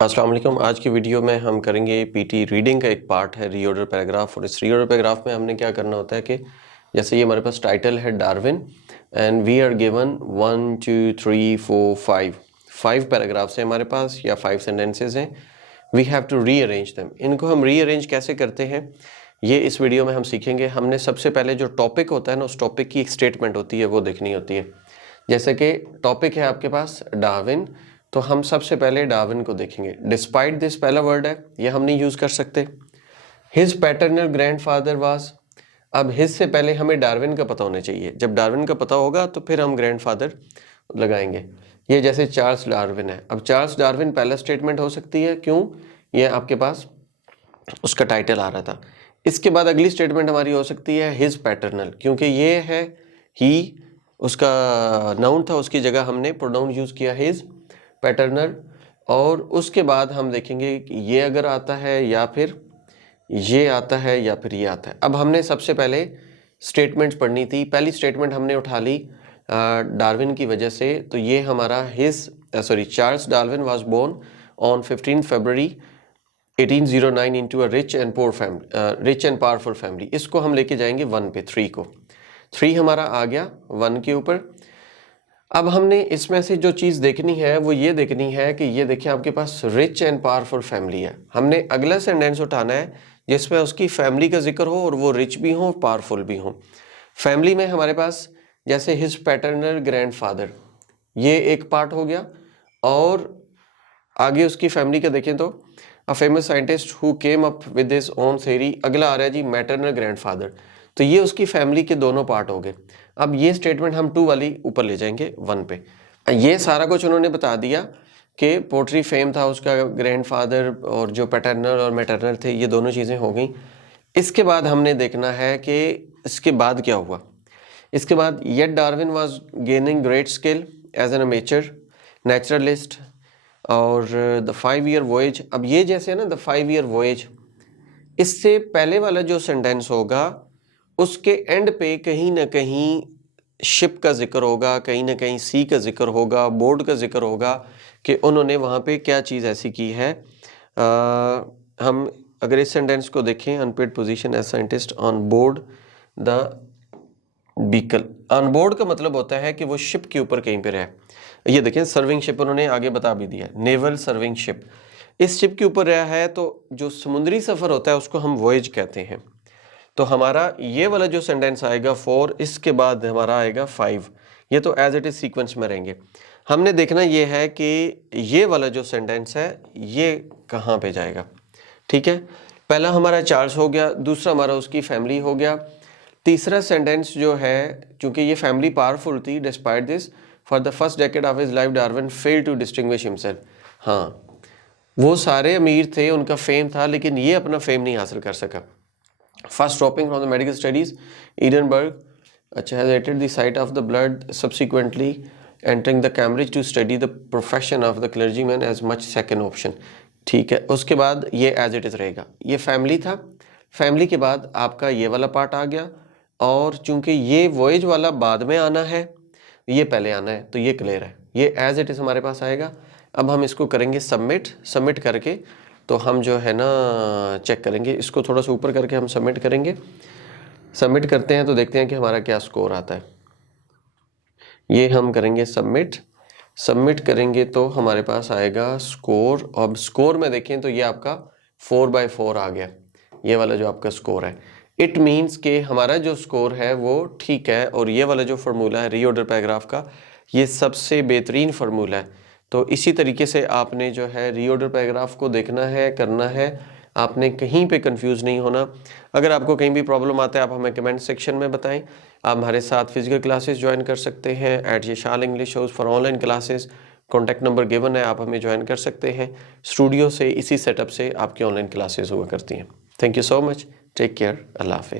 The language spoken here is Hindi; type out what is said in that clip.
अस्सलाम वालेकुम। आज की वीडियो में हम करेंगे पीटी रीडिंग का एक पार्ट है रीऑर्डर पैराग्राफ। और इस रीऑर्डर पैराग्राफ में हमने क्या करना होता है कि जैसे ये हमारे पास टाइटल है Darwin and we are given 1 2 3 4 5 paragraphs हैं हमारे पास या 5 सेंटेंसेस हैं। We have to rearrange them. इनको हम रीअरेंज कैसे करते हैं ये इस वीडियो में हम सीखेंगे। हमने सबसे पहले जो टॉपिक होता है ना, उस टॉपिक की एक स्टेटमेंट होती है वो देखनी होती है। जैसे कि टॉपिक है आपके पास डार्विन, तो हम सबसे पहले डार्विन को देखेंगे। डिस्पाइट दिस पहला वर्ड है, ये हम नहीं यूज कर सकते। हिज पैटर्नल ग्रैंडफादर वाज, अब हिज से पहले हमें डार्विन का पता होना चाहिए। जब डार्विन का पता होगा तो फिर हम ग्रैंडफादर लगाएंगे। ये जैसे चार्ल्स डार्विन है, अब चार्ल्स डार्विन पहला स्टेटमेंट हो सकती है, क्यों? ये आपके पास उसका टाइटल आ रहा था। इसके बाद अगली स्टेटमेंट हमारी हो सकती है हिज पैटर्नल, क्योंकि ये है ही, उसका नाउन था, उसकी जगह हमने प्रोनाउन यूज किया हिज पैटर्नल। और उसके बाद हम देखेंगे कि ये अगर आता है या फिर ये आता है या फिर ये आता है। अब हमने सबसे पहले स्टेटमेंट्स पढ़नी थी। पहली स्टेटमेंट हमने उठा ली डार्विन की वजह से, तो ये हमारा Charles Darwin was born on 15 February 1809 into a rich and powerful family. इसको हम लेके जाएंगे 1 पे, 3 को। 3 हमारा आ गया 1 के ऊपर। अब हमने इसमें से जो चीज़ देखनी है वो ये देखनी है कि ये देखिए आपके पास रिच एंड पावरफुल फैमिली है। हमने अगला सेंटेंस उठाना है जिसमें उसकी फैमिली का जिक्र हो और वो रिच भी हो पावरफुल भी हो। फैमिली में हमारे पास जैसे हिज पैटर्नल ग्रैंडफादर, ये एक पार्ट हो गया। और आगे उसकी फैमिली का देखें तो a famous scientist who came up with his own theory. अगला आ रहा है जी मैटरनल ग्रैंडफादर, तो ये उसकी फैमिली के दोनों पार्ट हो गए। अब ये स्टेटमेंट हम 2 वाली ऊपर ले जाएंगे 1 पे। ये सारा कुछ उन्होंने बता दिया कि पोट्री फेम था उसका ग्रैंडफादर, और जो पैटर्नल और मैटरनल थे ये दोनों चीज़ें हो गई। इसके बाद हमने देखना है कि इसके बाद क्या हुआ। इसके बाद yet Darwin was gaining great skill as an amateur naturalist और द 5 ईयर वॉयज। अब ये जैसे है ना, द 5 ईयर वॉयज, इससे पहले वाला जो सेंटेंस होगा उसके एंड पे कहीं ना कहीं शिप का जिक्र होगा, कहीं ना कहीं सी का जिक्र होगा, बोर्ड का जिक्र होगा कि उन्होंने वहाँ पे क्या चीज़ ऐसी की है। हम अगर इस सेंटेंस को देखें, unpaid position as scientist on board the vehicle. On board का मतलब होता है कि वो शिप के ऊपर कहीं पे रहे। ये देखें सर्विंग शिप उन्होंने आगे बता भी दिया, नेवल सर्विंग शिप। इस शिप के ऊपर रहा है, तो जो समुद्री सफ़र होता है उसको हम वॉयज कहते हैं। तो हमारा ये वाला जो सेंटेंस आएगा 4, इसके बाद हमारा आएगा 5। ये तो एज इट इज सीक्वेंस में रहेंगे। हमने देखना ये है कि ये वाला जो सेंटेंस है ये कहाँ पे जाएगा। ठीक है, पहला हमारा चार्ल्स हो गया, दूसरा हमारा उसकी फैमिली हो गया, तीसरा सेंटेंस जो है चूंकि ये फैमिली पावरफुल थी, despite this for the first decade of his life Darwin failed to distinguish himself. हाँ, वो सारे अमीर थे, उनका फेम था, लेकिन ये अपना फेम नहीं हासिल कर सका। First dropping from the medical studies, Edinburgh, has hated the sight of the blood, subsequently entering the Cambridge to study the profession of the clergyman as much second option। ठीक है, उसके बाद ये एज इट इज़ रहेगा। ये फैमिली था, फैमिली के बाद आपका ये वाला पार्ट आ गया, और चूंकि ये वॉयज वाला बाद में आना है, ये पहले आना है, तो ये क्लियर है, ये एज इट इज़ हमारे पास आएगा। अब हम इसको करेंगे सबमिट करके, तो हम जो है ना चेक करेंगे, इसको थोड़ा सा ऊपर करके हम सबमिट करेंगे। सबमिट करते हैं तो देखते हैं कि हमारा क्या स्कोर आता है। ये हम करेंगे सबमिट करेंगे तो हमारे पास आएगा स्कोर। अब स्कोर में देखें तो ये आपका 4/4 आ गया, ये वाला जो आपका स्कोर है। इट मीन्स कि हमारा जो स्कोर है वो ठीक है, और ये वाला जो फार्मूला है रीऑर्डर पैराग्राफ का, ये सबसे बेहतरीन फार्मूला है। तो इसी तरीके से आपने जो है रीऑर्डर पैराग्राफ को देखना है, करना है, आपने कहीं पे कंफ्यूज नहीं होना। अगर आपको कहीं भी प्रॉब्लम आता है आप हमें कमेंट सेक्शन में बताएं। आप हमारे साथ फिजिकल क्लासेस ज्वाइन कर सकते हैं @Yashal English House for online classes. Contact number given है, आप हमें ज्वाइन कर सकते हैं। स्टूडियो से, इसी सेटअप से आपकी ऑनलाइन क्लासेस हुआ करती हैं। Thank you so much, take care, अल्लाह हाफिज़।